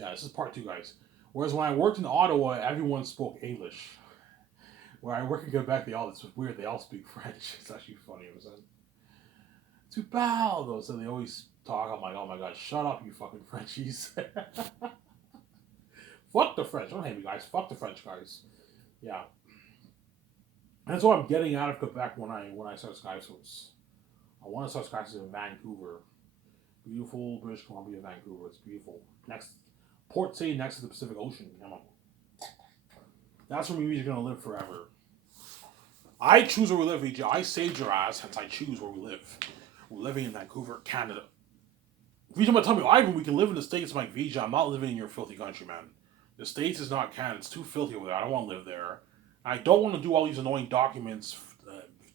Yeah, this is part two, guys. Whereas when I worked in Ottawa, everyone spoke English. Where I work in Quebec, it's weird. They all speak French. It's actually funny. It was too bad though. So they always talk. I'm like, oh my god, shut up, you fucking Frenchies. Fuck the French. Don't hate me, guys. Fuck the French guys. Yeah, and that's what I'm getting out of Quebec when I start Skysource. I want to start Skysource in Vancouver. Beautiful British Columbia, Vancouver. It's beautiful. Next port city next to the Pacific Ocean. Come on. That's where movies are gonna live forever. I choose where we live, VJ. I saved your ass, hence I choose where we live. We're living in Vancouver, Canada. VJ might tell me, Ivan, we can live in the States. I'm like, VJ, I'm not living in your filthy country, man. The States is not Canada. It's too filthy over there. I don't want to live there. I don't want to do all these annoying documents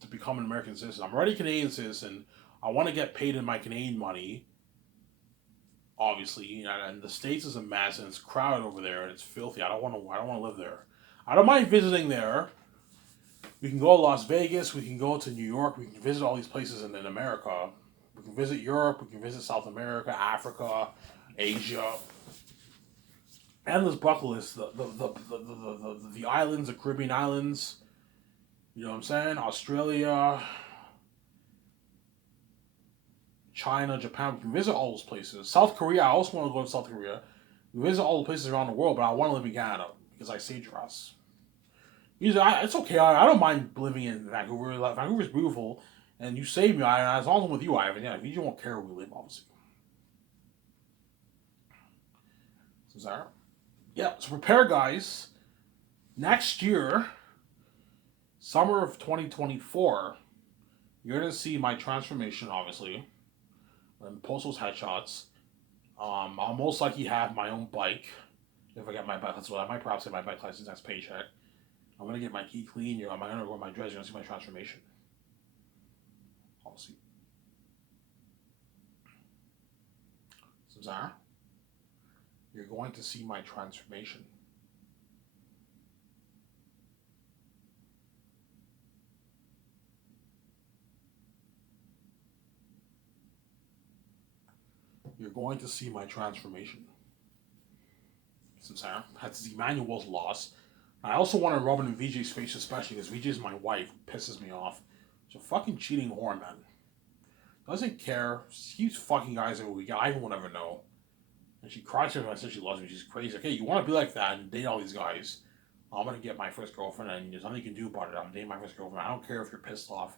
to become an American citizen. I'm already a Canadian citizen. I want to get paid in my Canadian money, obviously. And the States is a mess, and it's crowded over there, and it's filthy. I don't want to. I don't want to live there. I don't mind visiting there. We can go to Las Vegas. We can go to New York. We can visit all these places in America. We can visit Europe. We can visit South America, Africa, Asia. Endless bucket list. The islands, the Caribbean islands. You know what I'm saying? Australia, China, Japan. We can visit all those places. South Korea. I also want to go to South Korea. We visit all the places around the world, but I want to live in Canada because I saved your ass. It's okay. I don't mind living in Vancouver. Vancouver's beautiful, and you saved me. As long as I'm with you, Ivan. Yeah, you won't care where we live, obviously. So, Sarah? Yeah, so prepare, guys. Next year, summer of 2024, you're going to see my transformation, obviously, and post those headshots. I'll most likely have my own bike. If I get my bike, that's what I might perhaps get my bike license next paycheck. I'm going to get my key clean. I'm going to go my dress. You're going to see my transformation. Obviously. So, Zara, you're going to see my transformation. You're going to see my transformation. So, Sarah, that's Emmanuel's loss. I also want to rub it in VJ's face, especially because VJ is my wife, who pisses me off. She's a fucking cheating whore, man. Doesn't care. She keeps fucking guys every weekend. I won't ever know. And she cries to me when I said she loves me. She's crazy. Okay, you want to be like that and date all these guys. I'm going to get my first girlfriend, and there's nothing you can do about it. I'm dating my first girlfriend. I don't care if you're pissed off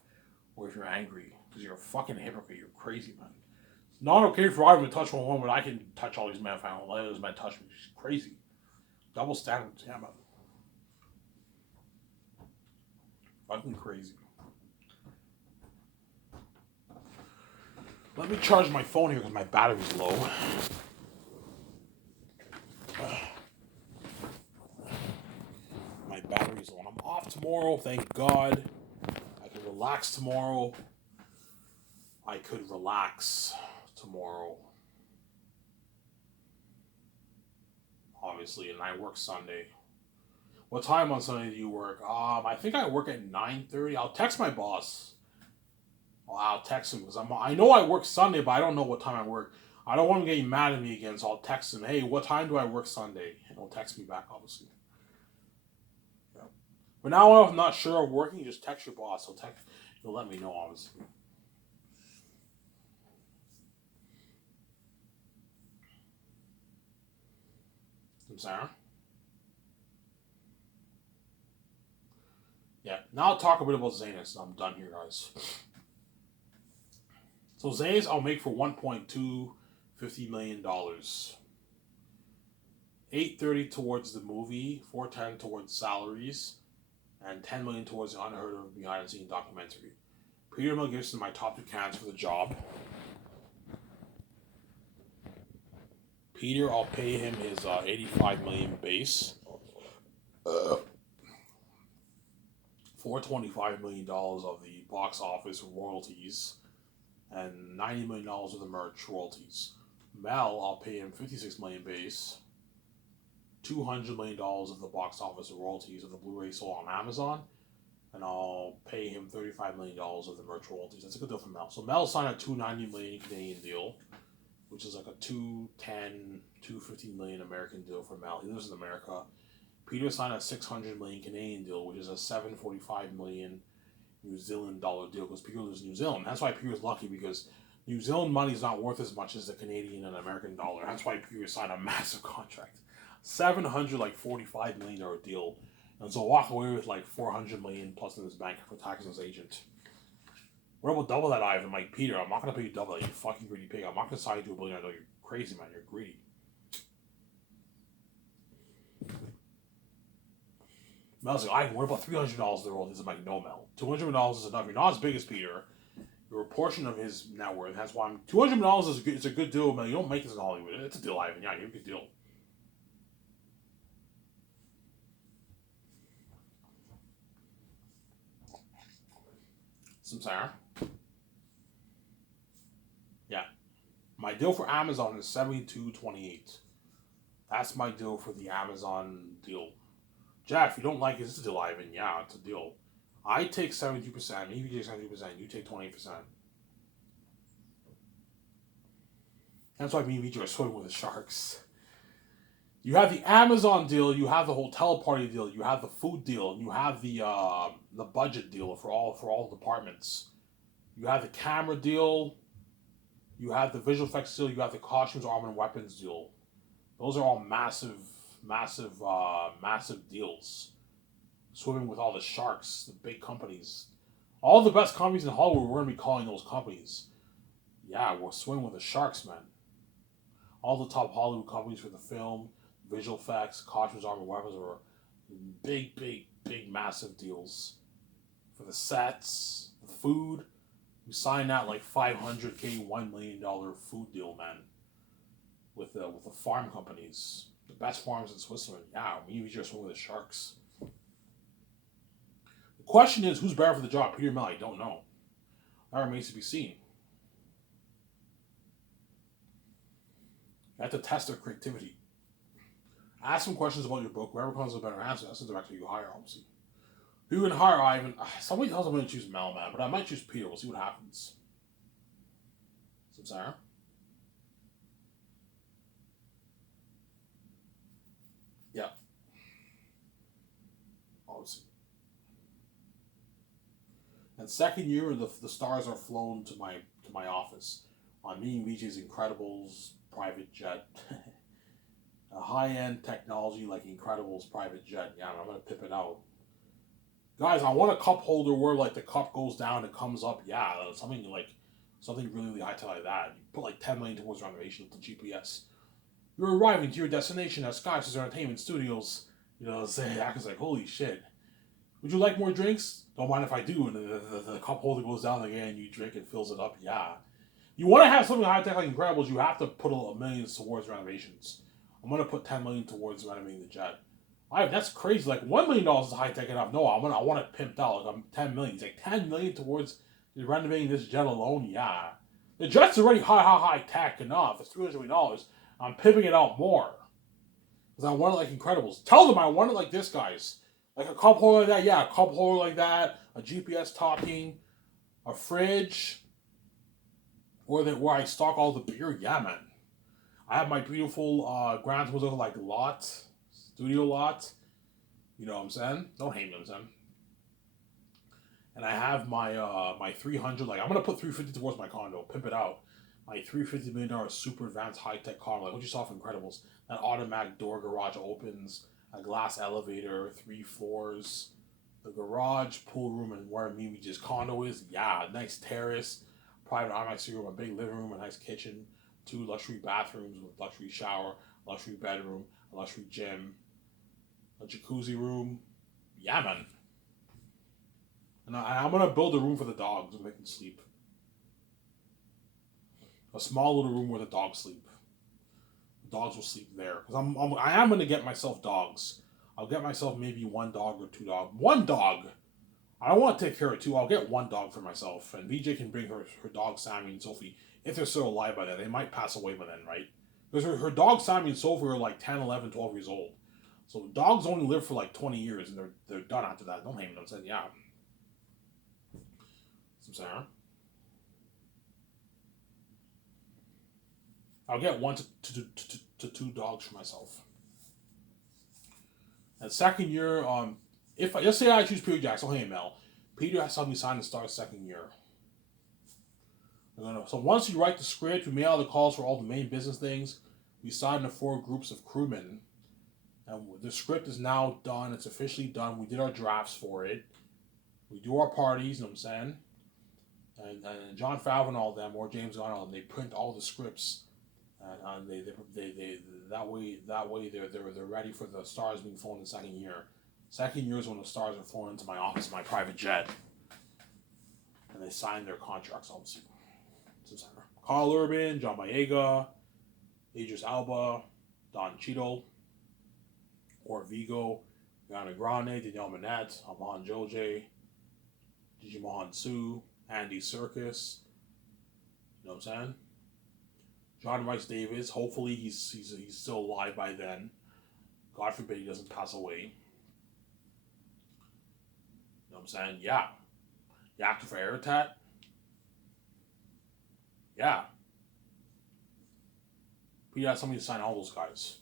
or if you're angry, because you're a fucking hypocrite. You're crazy, man. It's not okay for Ivan to touch one woman, but I can touch all these men if I don't let those men touch me. She's crazy. Double standards. Yeah, man. Fucking crazy. Let me charge my phone here because my battery's low. My battery's low. I'm off tomorrow, thank God. I can relax tomorrow. I could relax tomorrow. Obviously, and I work Sunday. What time on Sunday do you work? I think I work at 9:30. I'll text my boss. I'll text him because I know I work Sunday, but I don't know what time I work. I don't want him getting mad at me again, so I'll text him. Hey, what time do I work Sunday? And he'll text me back, obviously. Yeah. But now if I'm not sure of working, just text your boss. He'll let me know, obviously. Sarah? Yeah. Now I'll talk a bit about Zanus. I'm done here, guys. So Zanus I'll make for $1.250 million. 830 towards the movie, 410 towards salaries, and 10 million towards the unheard of behind the scenes documentary. Peter Mel Gibson, my top two candidates for the job. Peter, I'll pay him his 85 million base. $425 million of the box office royalties, and $90 million of the merch royalties. Mel, I'll pay him 56 million base, $200 million of the box office royalties of the Blu-ray sold on Amazon, and I'll pay him $35 million of the merch royalties. That's a good deal for Mel. So Mel signed a $290 million Canadian deal. which is like a 210, 250 million American deal for Mel. He lives in America. Peter signed a 600 million Canadian deal, which is a 745 million New Zealand dollar deal because Peter lives in New Zealand. That's why Peter's lucky because New Zealand money is not worth as much as the Canadian and American dollar. That's why Peter signed a massive contract. 745 million dollar deal. And so walk away with like 400 million plus in his bank for tax and his agent. We're able to double that, Ivan. Like, Peter, I'm not going to pay you double that, you fucking greedy pig. I'm not going to sign you to $1 billion. I know you're crazy, man. You're greedy. Mel's like, Ivan, what about $300 in the world? He's like, no, Mel. $200 million is enough. You're not as big as Peter. You're a portion of his net worth. That's why $200 million is it's a good deal, Mel. You don't make this in Hollywood. It's a deal, Ivan. Yeah, you're a good deal. Some Sarah. Yeah. My deal for Amazon is $72.28. That's my deal for the Amazon deal. Jeff, you don't like it, it's a deal, Ivan. Yeah, it's a deal. I take 72%, you take 72%, you take 20%. That's why me and Vijay are swimming with the sharks. You have the Amazon deal, you have the hotel party deal, you have the food deal, and you have the budget deal for all departments. You have the camera deal, you have the visual effects deal, you have the costumes, armor, and weapons deal. Those are all massive deals. Swimming with all the sharks, the big companies. All the best companies in Hollywood, we're going to be calling those companies. Yeah, we're swimming with the sharks, man. All the top Hollywood companies for the film, visual effects, costumes, armor, weapons are big, massive deals. For the sets, the food. We signed that like $500K, $1 million food deal, man. With the farm companies. The best farms in Switzerland. Yeah, we just went with the sharks. The question is, who's better for the job? Peter Mel, I don't know. That remains to be seen. You have to test their creativity. Ask some questions about your book. Whoever comes with a better answer, that's the director you hire, obviously. Who you can hire, Ivan? Somebody tells me I'm going to choose Mel, man, but I might choose Peter. We'll see what happens. Sarah? Yeah. Obviously. And second year, the stars are flown to my office on me and Vijay's Incredibles private jet. A high-end technology like Incredibles private jet. Yeah, I'm going to pip it out. Guys, I want a cup holder where like the cup goes down and comes up. Yeah, something really high tech like that. You put like 10 million towards renovation with the GPS. You're arriving to your destination at Sky's Entertainment Studios. You know, say, I was like, holy shit. Would you like more drinks? Don't mind if I do. And the cup holder goes down again, you drink, it fills it up. Yeah. You want to have something high tech like Incredibles, you have to put a million towards renovations. I'm going to put 10 million towards renovating the jet. That's crazy. Like $1 million is high tech enough. No, I want it pimped out. Like I'm 10 million. It's like 10 million towards renovating this jet alone. Yeah, the jet's already high tech enough. It's $300 million. I'm pimping it out more because I want it like Incredibles. Tell them I want it like this, guys. Like a cup holder like that. Yeah, a cup holder like that. A GPS talking, a fridge, where I stock all the beer. Yeah, man. I have my beautiful Grand Turismo like lot. Studio lot. You know what I'm saying? Don't hate me, I'm saying. And I have my my 300, like I'm gonna put 350 towards my condo, pimp it out. My $350 million super advanced high tech condo, like what you saw from Incredibles. That automatic door garage opens, a glass elevator, 3 floors, the garage, pool room, and where Mimi's condo is. Yeah, nice terrace, private IMAX room, a big living room, a nice kitchen, 2 luxury bathrooms with luxury shower, luxury bedroom, a luxury gym, a jacuzzi room. Yeah, man. And I'm going to build a room for the dogs and make them sleep. A small little room where the dogs sleep. The dogs will sleep there. Because I am going to get myself dogs. I'll get myself maybe 1 dog or 2 dogs. 1 dog! I don't want to take care of 2. I'll get 1 dog for myself. And VJ can bring her dog, Sammy and Sophie. If they're still alive by then. They might pass away by then, right? Because her dog, Sammy and Sophie are like 10, 11, 12 years old. So dogs only live for like 20 years and they're done after that. Don't hate them. I'm saying, yeah. Some Sarah. I'll get one to two dogs for myself. And second year, if I just say I choose Peter Jackson, hey Mel, Peter has to help me sign the Stars second year. So once you write the script, we mail the calls for all the main business things. We sign the 4 groups of crewmen, and the script is now done. It's officially done. We did our drafts for it. We do our parties. You know what I'm saying? And John Favreau and all of them, or James Gunn, all of them, they print all the scripts, and they that way they're ready for the Stars being flown in the second year. Second year is when the Stars are flown into my office, my private jet, and they sign their contracts. Obviously, Carl Urban, John Boyega, Idris Elba, Don Cheadle, or Vigo, Ariana Grande, Danielle Minette, Aman Joje, Gigi Mohan Su, Andy Serkis. You know what I'm saying? John Rice Davis. Hopefully he's still alive by then. God forbid he doesn't pass away. You know what I'm saying? Yeah. The actor for Aratat. Yeah. Peter has somebody to sign all those guys.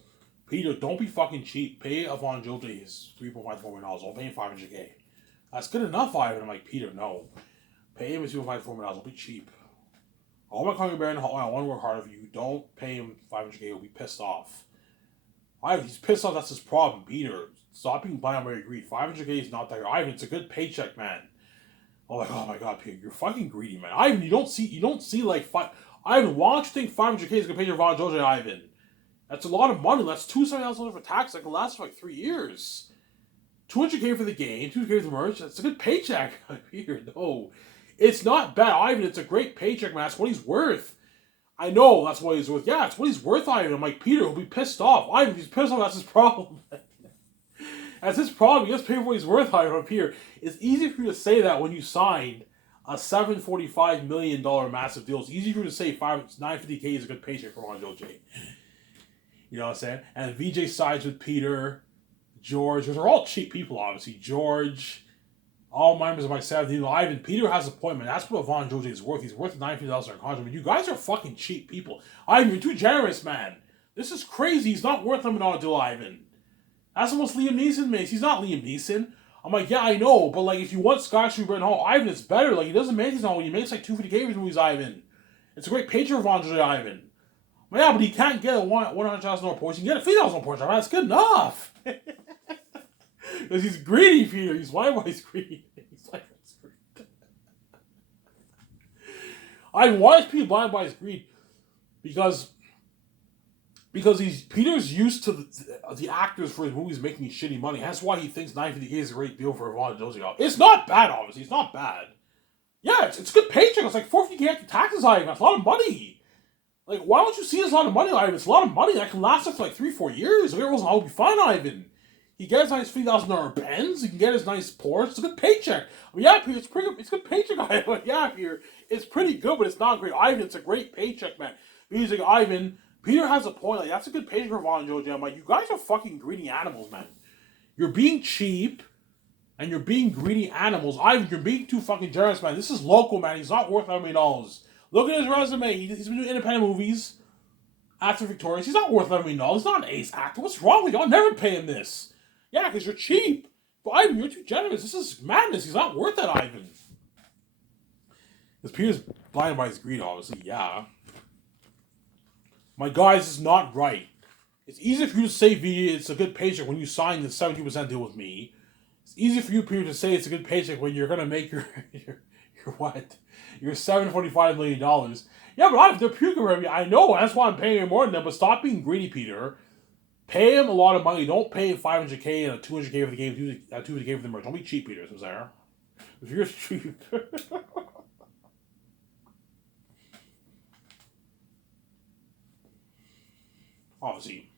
Peter, don't be fucking cheap. Pay Avon Jote his $3.54 million. I'll pay him $500K. That's good enough, Ivan. I'm like, Peter, no. Pay him his $3.54 million. Don't be cheap. All my coming Baron Hall, I want to work hard for you. Don't pay him $500K. He'll be pissed off. He's pissed off. That's his problem. Peter, stop being blind on Mary Greed. $500K is not that good. Ivan, it's a good paycheck, man. I'm like, oh my god, Peter, you're fucking greedy, man. Ivan, you don't see like Ivan, why don't you think $500K is gonna pay your Von Jojo, Ivan? That's a lot of money. That's $270,000 for tax. That can last for like 3 years. $200K for the game, $200K for the merch. That's a good paycheck. Peter, no. It's not bad, Ivan. It's a great paycheck, man. That's what he's worth. I know that's what he's worth. Yeah, it's what he's worth, Ivan. I'm like, Peter, he'll be pissed off. Ivan, if he's pissed off, that's his problem. That's his problem. He just paid for what he's worth, Ivan, up here. It's easy for you to say that when you signed a $745 million massive deal. It's easy for you to say $950K is a good paycheck for Ron Joe J. You know what I'm saying? And VJ sides with Peter, George. They're all cheap people, obviously. George, all members of my 17. Ivan, Peter has an appointment. That's what Von Joe J is worth. He's worth $950,000 contract. I mean, you guys are fucking cheap people. Ivan, you're too generous, man. This is crazy. He's not worth $1 million deal, Ivan. That's almost Liam Neeson makes. He's not Liam Neeson. I'm like, yeah, I know, but like, if you want Skyscraper and Hall, Ivan, it's better. Like, he doesn't make these all. He makes like $250K for his movies, Ivan. It's a great paycheck for Andre Ivan. Well, yeah, but he can't get a $100,000 Porsche. He can get a $50,000 Porsche. That's good enough. Because he's greedy, Peter. He's why he's greedy. He's like, greedy. Why is Peter blind by his greed? Because Peter's used to the actors for his movies making shitty money. That's why he thinks $950K is a great deal for Ron Josie. It's not bad, obviously. It's not bad. Yeah, it's a good paycheck. It's like $450K after taxes, Ivan. That's a lot of money. Like, why don't you see it's a lot of money, Ivan? It's a lot of money that can last for like 3-4 years. Like, everyone's will be fine, Ivan. He gets nice $3,000 Benz. He can get his nice Porsche. It's a good paycheck. I mean, yeah, Peter, it's pretty good. It's a good paycheck, Ivan. Yeah, Peter, it's pretty good, but it's not great. Ivan, it's a great paycheck, man. He's like, Ivan, Peter has a point. Like, that's a good paycheck for Von Jojo. I'm like, you guys are fucking greedy animals, man. You're being cheap, and you're being greedy animals. Ivan, you're being too fucking generous, man. This is local, man. He's not worth $1 million. Look at his resume. He's been doing independent movies after Victorious. He's not worth $1 million. He's not an ace actor. What's wrong with you? I'll never pay him this. Yeah, because you're cheap. But Ivan, you're too generous. This is madness. He's not worth that, Ivan. Because Peter's blinded by his greed, obviously. Yeah. My guys, is not right. It's easy for you to say, V, it's a good paycheck when you sign the 70% deal with me. It's easy for you, Peter, to say it's a good paycheck when you're going to make your what? Your $745 million. Yeah, but they're puking revenue. I know, that's why I'm paying him more than them, but stop being greedy, Peter. Pay him a lot of money. Don't pay him $500K and a $200K for the game, $200K for the merch. Don't be cheap, Peter, I'm sorry. If you're cheap. Obviously.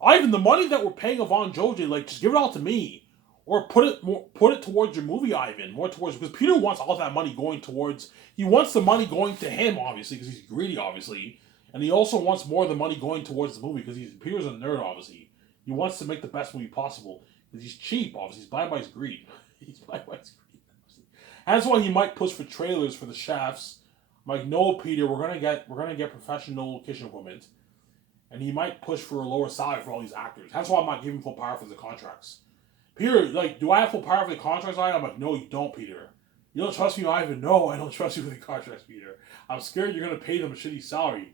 Ivan, the money that we're paying Avon Joji, like, just give it all to me. Or put it towards your movie, Ivan. More towards, because Peter wants all that money going towards, he wants the money going to him, obviously, because he's greedy, obviously. And he also wants more of the money going towards the movie, because Peter's a nerd, obviously. He wants to make the best movie possible. Because he's cheap, obviously. He's blind by his greed. He's blind by his greed, obviously. And that's why he might push for trailers for the Shafts I'm like, no, Peter, we're gonna get professional kitchen equipment, and he might push for a lower salary for all these actors. That's why I'm not giving full power for the contracts. Peter, like, do I have full power for the contracts? I'm like, no, you don't, Peter. You don't trust me, Ivan? No, I don't trust you with the contracts, Peter. I'm scared you're gonna pay them a shitty salary.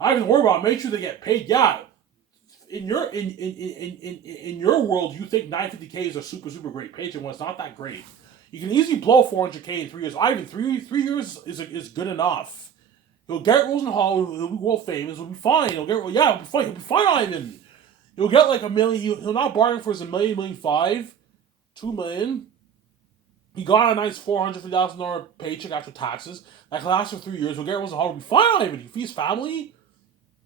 I don't even worry about it. Make sure they get paid. Yeah, in your world, you think 950K is a super great paycheck when it's not that great. You can easily blow 400K in 3 years. Ivan, three years is good enough. He'll get roles in Hollywood. He'll be world famous. He'll be fine. He'll be fine. He'll be fine, Ivan. He'll get like $1 million. He'll not bargain for his $1 million, $1.5 million, $2 million. He got a nice $450,000 paycheck after taxes. That can last for 3 years. He'll get roles in Hollywood. He'll be fine, Ivan. He feeds family.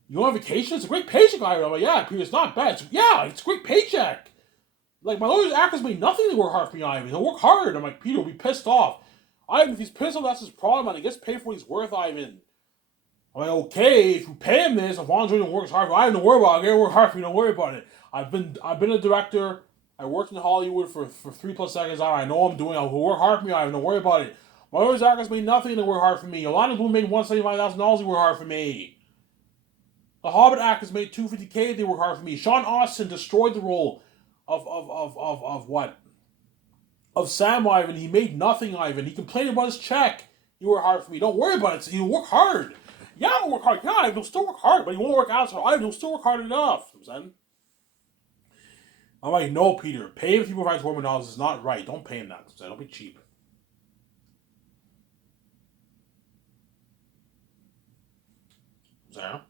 You go on vacation? It's a great paycheck, Ivan. I'm like, yeah, Peter, it's not bad. It's a great paycheck. Like, my lawyer's actors made nothing to work hard for me, Ivan. He'll work hard. I'm like, Peter will be pissed off. Ivan, if he's pissed off, that's his problem, and he gets paid for what he's worth, Ivan. I'm like, okay, if you pay him this, if Andre works hard for I don't worry about it. I gotta work hard for you, don't worry about it. I've been a director. I worked in Hollywood for 3+ seconds. I know what I'm doing. I'll work hard for me, Ivan. Don't worry about it. My lawyer's actors made nothing to work hard for me. A lot of them made $175,000 to work hard for me. The Hobbit actors made $250K. They work hard for me. Sean Austin destroyed the role of what? Of Sam, Ivan. He made nothing, Ivan. He complained about his check. He worked hard for me. Don't worry about it. He'll work hard. Yeah, he'll work hard. Yeah, he'll still work hard, but he won't work out so hard. He'll still work hard enough. You know what I'm saying? I'm like, no, Peter. Pay him if he provides $4 million is not right. Don't pay him that. Don't be cheap. Sarah?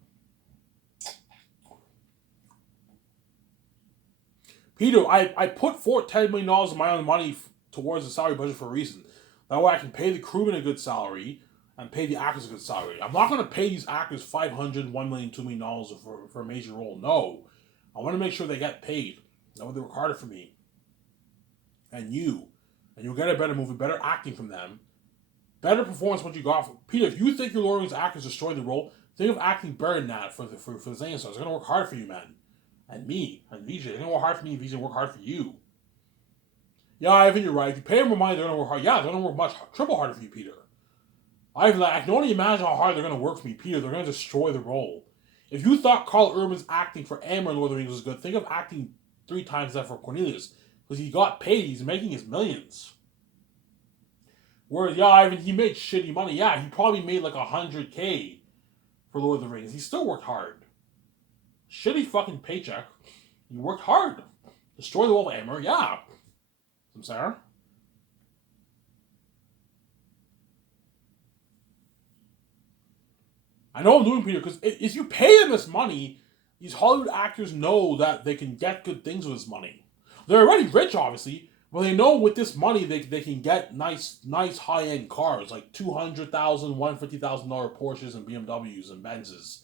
Peter, I put $10 million of my own money towards the salary budget for a reason. That way I can pay the crewmen a good salary and pay the actors a good salary. I'm not going to pay these actors $500, $1 million, $2 million for a major role. No. I want to make sure they get paid. That way they work harder for me. And you. And you'll get a better movie, better acting from them. Better performance what you got from Peter, if you think your Lawrence actors destroy the role, think of acting better than that for the Zane Stars. They're going to work hard for you, man. And me, and VJ. They're going to work hard for me, and VJ work hard for you. Yeah, Ivan, you're right. If you pay them more money, they're going to work hard. Yeah, they're going to work triple harder for you, Peter. Ivan, I can only imagine how hard they're going to work for me, Peter. They're going to destroy the role. If you thought Carl Urban's acting for Amber in Lord of the Rings was good, think of acting 3 times that for Cornelius. Because he got paid. He's making his millions. Whereas, yeah, Ivan, he made shitty money. Yeah, he probably made like $100K for Lord of the Rings. He still worked hard. Shitty fucking paycheck. He worked hard. Destroy the wall of Amber. Yeah. I'm sorry. I know I'm doing, Peter, because if you pay them this money, these Hollywood actors know that they can get good things with this money. They're already rich, obviously, but they know with this money they can get nice high-end cars, like $200,000, $150,000 Porsches and BMWs and Benzes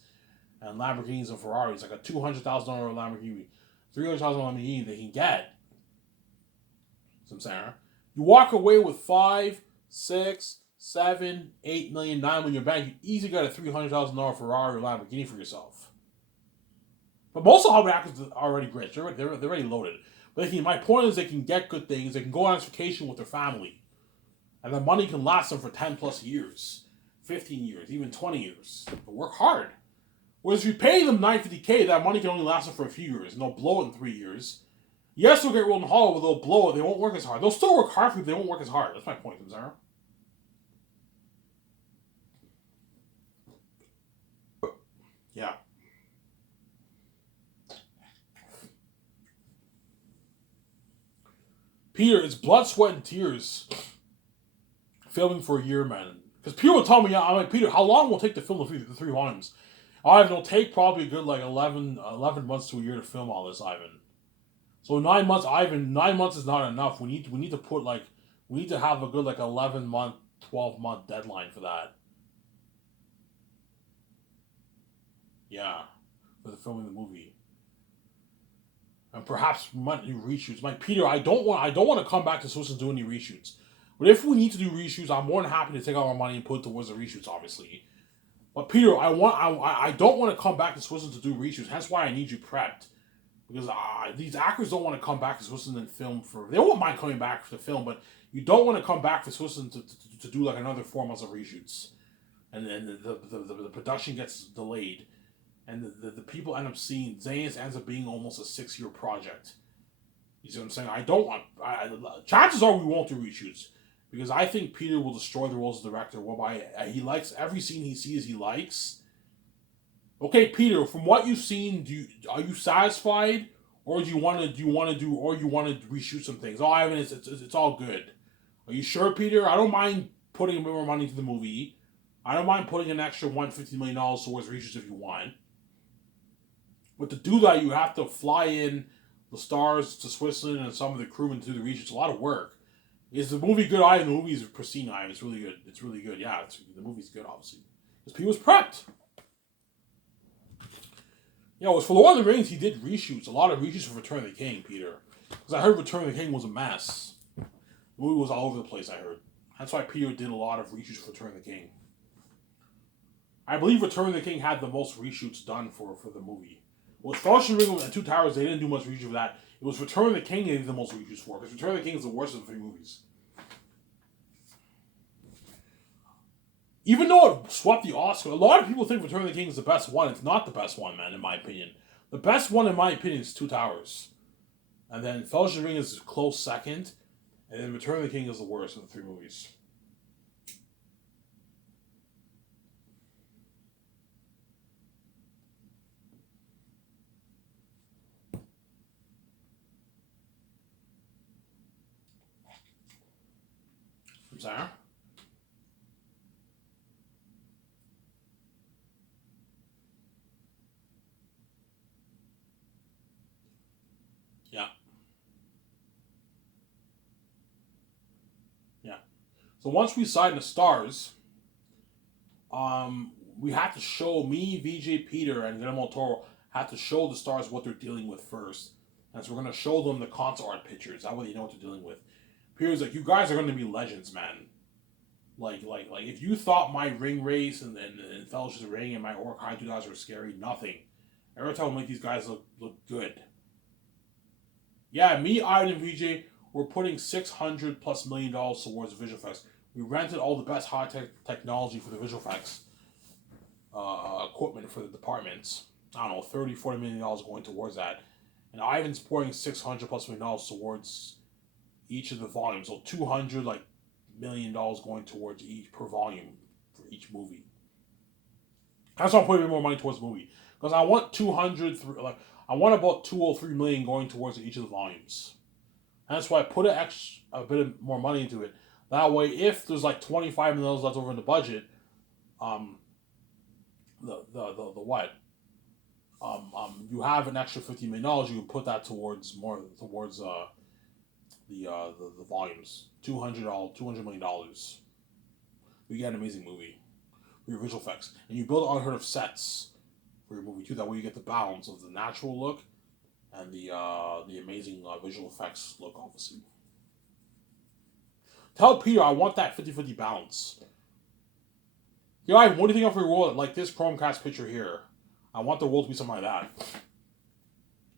and Lamborghinis and Ferraris, like a $200,000 Lamborghini, $300,000 Lamborghini they can get. Some Sarah. You walk away with 5, 6, 7, 8 million, 9 million in your bank, you easily got a $300,000 Ferrari or Lamborghini for yourself. But most of the Hollywood actors are already rich. They're already loaded. But my point is they can get good things. They can go on vacation with their family. And the money can last them for 10 plus years, 15 years, even 20 years. But work hard. Whereas if you pay them $950K, that money can only last them for a few years. And they'll blow it in 3 years. Yes, they'll get rolled in Hollywood, but they'll blow it. They won't work as hard. They'll still work hard for you, but they won't work as hard. That's my point, Zara. Yeah. Peter, it's blood, sweat, and tears filming for a year, man. Because Peter will tell me, I'm like, Peter, how long will it take to film the 3 volumes? Ivan, it'll take probably a good 11 months to a year to film all this, Ivan. So 9 months, Ivan, 9 months is not enough. We need to have a good 11-month, 12-month deadline for that. Yeah, for the filming the movie. And perhaps we might do reshoots. Like Peter, I don't want to come back to Swiss and do any reshoots. But if we need to do reshoots, I'm more than happy to take all our money and put it towards the reshoots, obviously. But Peter, I don't want to come back to Switzerland to do reshoots. That's why I need you prepped. Because these actors don't want to come back to Switzerland and film for... They won't mind coming back to film, but you don't want to come back to Switzerland to do another 4 months of reshoots. and then the production gets delayed, and the people end up seeing Zanes ends up being almost a 6-year project. You see what I'm saying? I don't want. Chances are we won't do reshoots because I think Peter will destroy the role as director. Whereby he likes every scene he sees, he likes. Okay, Peter, from what you've seen, are you satisfied, or do you want to reshoot some things? Oh, Ivan, it's all good. Are you sure, Peter? I don't mind putting a bit more money into the movie. I don't mind putting an extra $150 million towards reshoots if you want. But to do that, you have to fly in the stars to Switzerland and some of the crewmen to do the reshoots. It's a lot of work. Is the movie good? The movie is pristine. It's really good. It's really good. Yeah, the movie's good, obviously. Because Peter was prepped. You know, for Lord of the Rings, he did reshoots. A lot of reshoots for Return of the King, Peter. Because I heard Return of the King was a mess. The movie was all over the place, I heard. That's why Peter did a lot of reshoots for Return of the King. I believe Return of the King had the most reshoots done for the movie. It was Fellowship of the Ring and Two Towers, they didn't do much reshoot for that. It was Return of the King they did the most reshoots for, because Return of the King is the worst of the 3 movies. Even though it swept the Oscar, a lot of people think Return of the King is the best one. It's not the best one, man, in my opinion. The best one, in my opinion, is Two Towers. And then Fellowship of the Ring is a close second. And then Return of the King is the worst of the 3 movies. I'm sorry? Yeah. Yeah. So once we sign the stars, we have to show me, VJ, Peter, and Guillermo Toro have to show the stars what they're dealing with first. And so we're gonna show them the concept art pictures. That way they know what they're dealing with. Peter's like, you guys are gonna be legends, man. Like if you thought my ring race and Fellowship of the Ring and my Orc-Hai 2000 were scary, nothing. Every time we make these guys look good. Yeah, me, Ivan, and VJ, we're putting $600+ million towards the visual effects. We rented all the best high-tech technology for the visual effects equipment for the departments. I don't know, $30-40 million going towards that. And Ivan's pouring $600+ million towards each of the volumes. So $200 million going towards each per volume for each movie. That's why I'm putting more money towards the movie. Because I want I want about $203 million going towards each of the volumes. And that's why I put a bit more money into it. That way, if there's $25 million left over in the budget, you have an extra $50 million. You can put that towards the volumes. $200 million. You get an amazing movie for your visual effects, and you build unheard of sets for your movie too. That way, you get the balance of the natural look and the amazing visual effects look, obviously. Tell Peter I want that 50-50 balance. Yo, Ivan, what do you think of your world? Like this Chromecast picture here. I want the world to be something like that.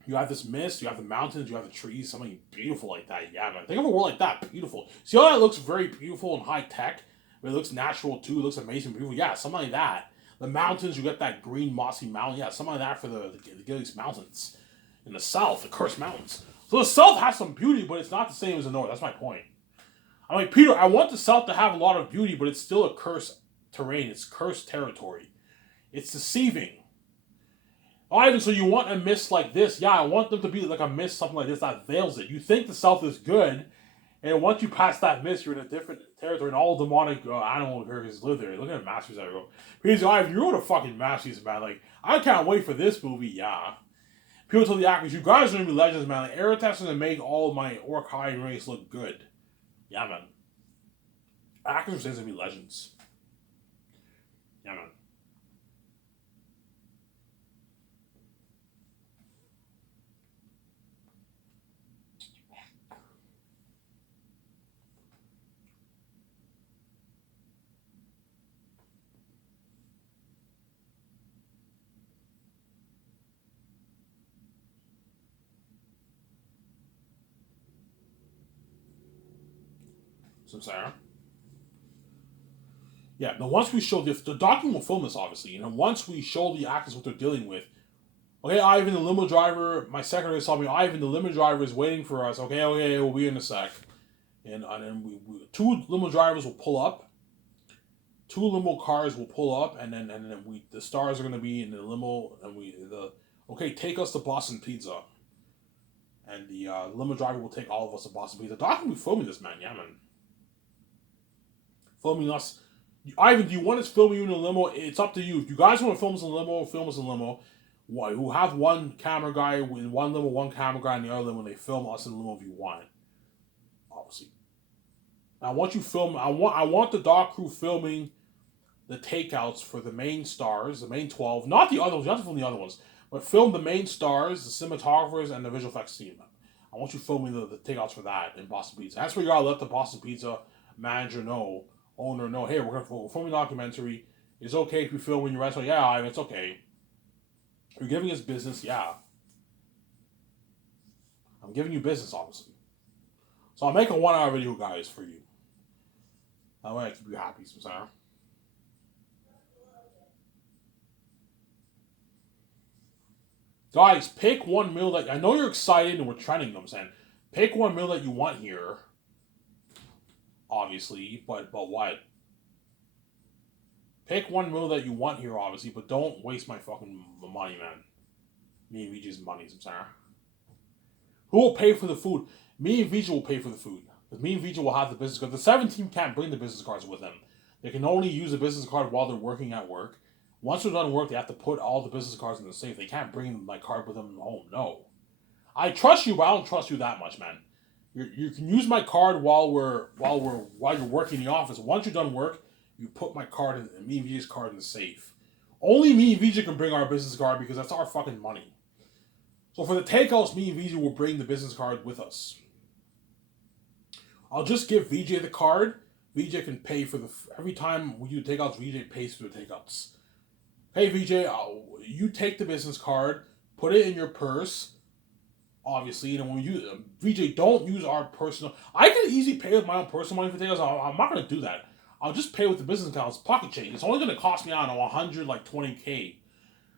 You have this mist, you have the mountains, you have the trees, something beautiful like that. Yeah, man. Think of a world like that. Beautiful. See how that looks very beautiful and high tech? But it looks natural too. It looks amazing, beautiful. Yeah, something like that. The mountains, you get that green mossy mountain. Yeah, something like that for the Gillies Mountains. In the south, the Cursed Mountains. So the south has some beauty, but it's not the same as the north. That's my point. I'm like, Peter, I want the south to have a lot of beauty, but it's still a cursed terrain. It's cursed territory. It's deceiving. Oh, Ivan, so you want a mist like this? Yeah, I want them to be like a mist, something like this that veils it. You think the south is good, and once you pass that mist, you're in a different territory, and all demonic animal characters live there. Look at the Masters that go. Because Ivan, you're the fucking Masters, man. Like, I can't wait for this movie, yeah. People tell the actors, you guys are gonna be legends, man. Like, Aerotas gonna make all of my Orc-Hai race look good. Yeah, man. Actors are saying gonna be legends. Yeah, man. So, Sarah. Yeah, now once we show the document will film this obviously, and once we show the actors what they're dealing with. Okay, Ivan, the limo driver. My secretary told me, Ivan, the limo driver is waiting for us. Okay, we'll be in a sec. And then two limo drivers will pull up. Two limo cars will pull up, and then the stars are gonna be in the limo, and okay, take us to Boston Pizza. And the limo driver will take all of us to Boston Pizza. Doc will be filming this, man. Yeah, man. Filming us. Ivan, do you want us filming you in a limo? It's up to you. If you guys want to film us in a limo, film us in a limo. Who have one camera guy in one limo, one camera guy in the other limo, and they film us in the limo if you want. Obviously. I want you film. I want the doc crew filming the takeouts for the main stars, the main 12, not the other ones. You have to film the other ones, but film the main stars, the cinematographers, and the visual effects team. I want you filming the takeouts for that in Boston Pizza. That's where you gotta let the Boston Pizza manager know, owner know. Hey, we're filming a documentary. It's okay if you film in your restaurant. Yeah, it's okay. You're giving us business. Yeah, I'm giving you business, obviously. So I'll make a 1-hour video, guys, for you. That way I keep you happy, Sarah. Guys, pick one meal that I know you're excited and we're trending. You know what I'm saying, pick one meal that you want here. Obviously, but what? Pick one meal that you want here, obviously, but don't waste my fucking money, man. Me and VJ's money, I'm sorry. Who will pay for the food? Me and VJ will pay for the food. Because me and VJ will have the business card. The 7 team can't bring the business cards with them. They can only use the business card while they're working at work. Once they're done work, they have to put all the business cards in the safe. They can't bring my card with them home. No. I trust you, but I don't trust you that much, man. You can use my card while you're working in the office. Once you're done work, you put my card in me and VJ's card in the safe. Only me and VJ can bring our business card because that's our fucking money. So for the takeouts, me and VJ will bring the business card with us. I'll just give VJ the card. VJ can pay for every time we do takeouts. VJ pays for the takeouts. Hey VJ, you take the business card, put it in your purse. Obviously, and when VJ, don't use our personal. I can easily pay with my own personal money for takeouts. I'm not gonna do that. I'll just pay with the business account's pocket change. It's only gonna cost me, I don't know, 120K,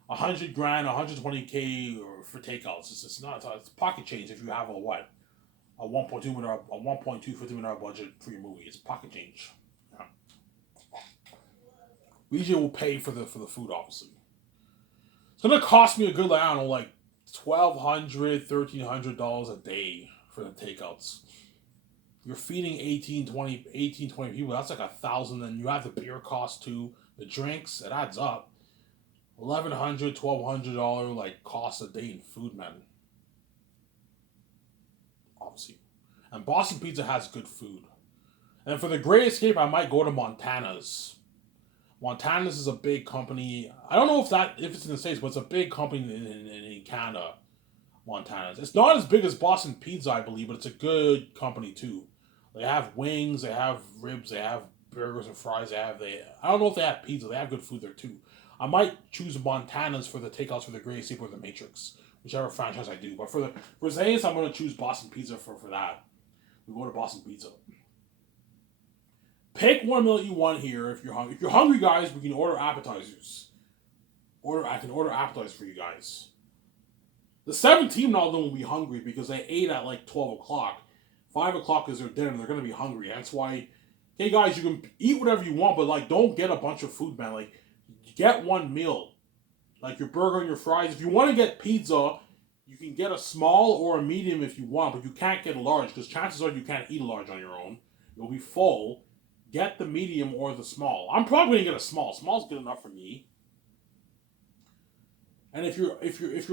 100 grand, 120K for takeouts. It's not. It's pocket change if you have a 1.2 $50 million budget for your movie. It's pocket change. Yeah. VJ will pay for the food, obviously. It's gonna cost me a good, I don't know, like $1,200, $1,300 a day for the takeouts. You're feeding 18, 20 people. That's like $1,000. Then you have the beer cost too, the drinks. It adds up. $1,100, $1,200 like cost a day in food, man. Obviously, and Boston Pizza has good food. And for the Great Escape, I might go to Montana's. Montana's is a big company. I don't know if it's in the States, but it's a big company in Canada. Montana's. It's not as big as Boston Pizza, I believe, but it's a good company too. They have wings, they have ribs, they have burgers and fries. I don't know if they have pizza. They have good food there too. I might choose Montana's for the takeouts for the Great Escape or the Matrix, whichever franchise I do. But for Zayas, I'm going to choose Boston Pizza for that. We go to Boston Pizza. Pick one meal that you want here if you're hungry. If you're hungry, guys, we can order appetizers. I can order appetizers for you guys. The 7 team now will be hungry because they ate at like 12 o'clock. 5 o'clock is their dinner. They're going to be hungry. That's why, hey guys, you can eat whatever you want, but like don't get a bunch of food, man. Like get one meal. Like your burger and your fries. If you want to get pizza, you can get a small or a medium if you want, but you can't get a large because chances are you can't eat a large on your own. You'll be full. Get the medium or the small. I'm probably going to get a small. Small's good enough for me. And if you're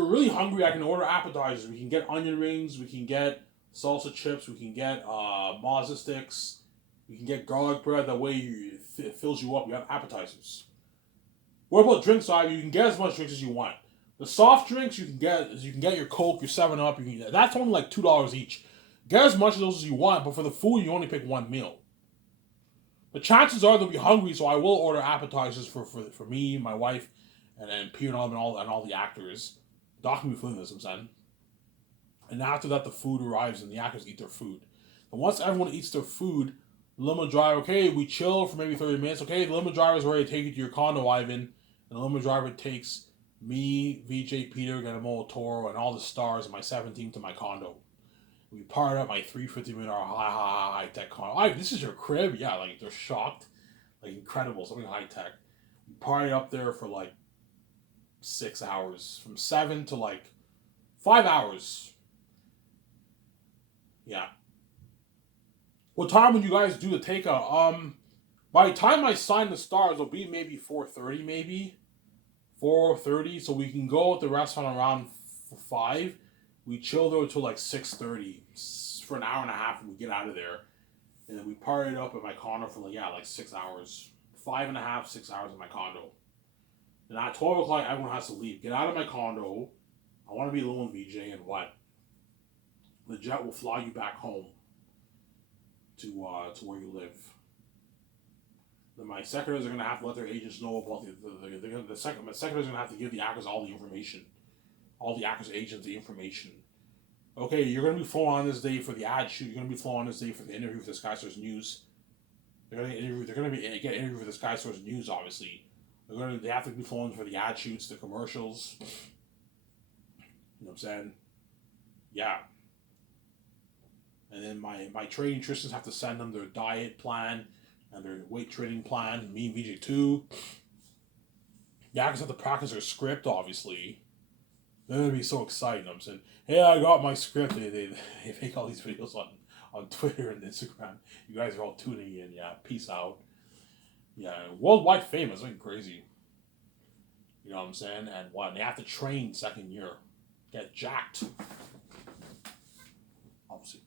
really hungry, I can order appetizers. We can get onion rings. We can get salsa chips. We can get mazza sticks. We can get garlic bread. That way it fills you up. You have appetizers. What about drinks, Ivy? You can get as much drinks as you want. The soft drinks you can get your Coke, your 7-Up. That's only like $2 each. Get as much of those as you want, but for the food, you only pick one meal. But chances are they'll be hungry, so I will order appetizers for me, my wife, and then P and all the actors. Doc can be feeling this, I'm saying. And after that, the food arrives and the actors eat their food. And once everyone eats their food, The limo driver, okay, we chill for maybe 30 minutes. Okay, the limo driver's ready to take you to your condo, Ivan. And the limo driver takes me, VJ Peter, Guillermo Toro, and all the stars in my 17 to my condo. We parted up my 350 minute high tech condo. Ivan, this is your crib? Yeah, like they're shocked. Like incredible, something high tech. We partied up there for like 6 hours. From 7 to like 5 hours. Yeah. What time would you guys do the takeout? By the time I sign the stars, it'll be maybe 4:30, maybe 4:30. So we can go at the restaurant around 5. We chill there until like 6:30 for an hour and a half, and we get out of there. And then we partied up at my condo for like 6 hours, 5.5, 6 hours in my condo. And at 12 o'clock, everyone has to leave. Get out of my condo. I want to be alone, VJ, and what? The jet will fly you back home to where you live. Then my secretaries are going to have to let their agents know about the secretaries are going to have to give the actors all the information, all the actors' agents the information. Okay, you're going to be flown on this day for the ad shoot. You're going to be flown on this day for the interview for the Sky Source News. They're going to get an interview for the Sky Source News. Obviously, they have to be flown for the ad shoots, the commercials. You know what I'm saying? Yeah. And then my training nutritionists have to send them their diet plan and their weight training plan. Me and VJ too. The actors have to practice their script, obviously. They're gonna be so excited. You know what I'm saying, hey, I got my script. They make all these videos on Twitter and Instagram. You guys are all tuning in. Yeah, peace out. Yeah, worldwide famous. Like crazy. You know what I'm saying? And what? They have to train second year. Get jacked. Obviously.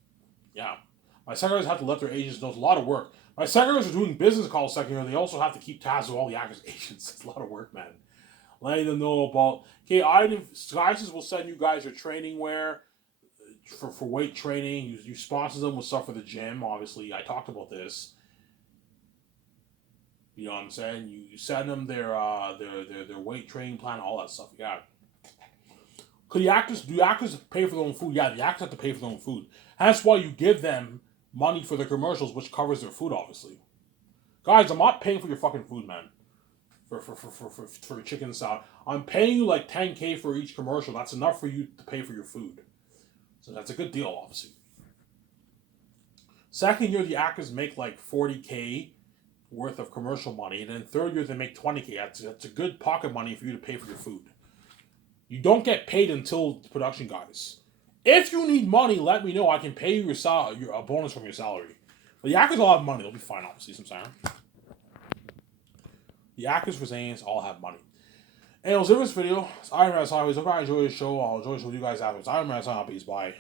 Yeah. My secretaries have to let their agents know. It's a lot of work. My secretaries are doing business calls second year. They also have to keep tabs with all the actors' agents. It's a lot of work, man. Letting them know about, okay, Skysys will send you guys your training wear for weight training. You sponsor them with stuff for the gym. Obviously, I talked about this. You know what I'm saying? You send them their weight training plan, all that stuff. Yeah. Do the actors pay for their own food? Yeah, the actors have to pay for their own food. That's why you give them money for their commercials, which covers their food, obviously. Guys, I'm not paying for your fucking food, man. For chicken salad. I'm paying you like $10K for each commercial. That's enough for you to pay for your food. So that's a good deal, obviously. Second year, the actors make like $40K worth of commercial money. And then third year, they make $20K. That's a good pocket money for you to pay for your food. You don't get paid until the production guys. If you need money, let me know. I can pay you a bonus from your salary. But the actors all have money. They'll be fine, obviously. You know what I'm saying? The actors for Zanes all have money. And it was in this video. It's Iron Man as always. Hope I enjoy the show. I'll enjoy the show with you guys afterwards. Iron Man, peace. Bye.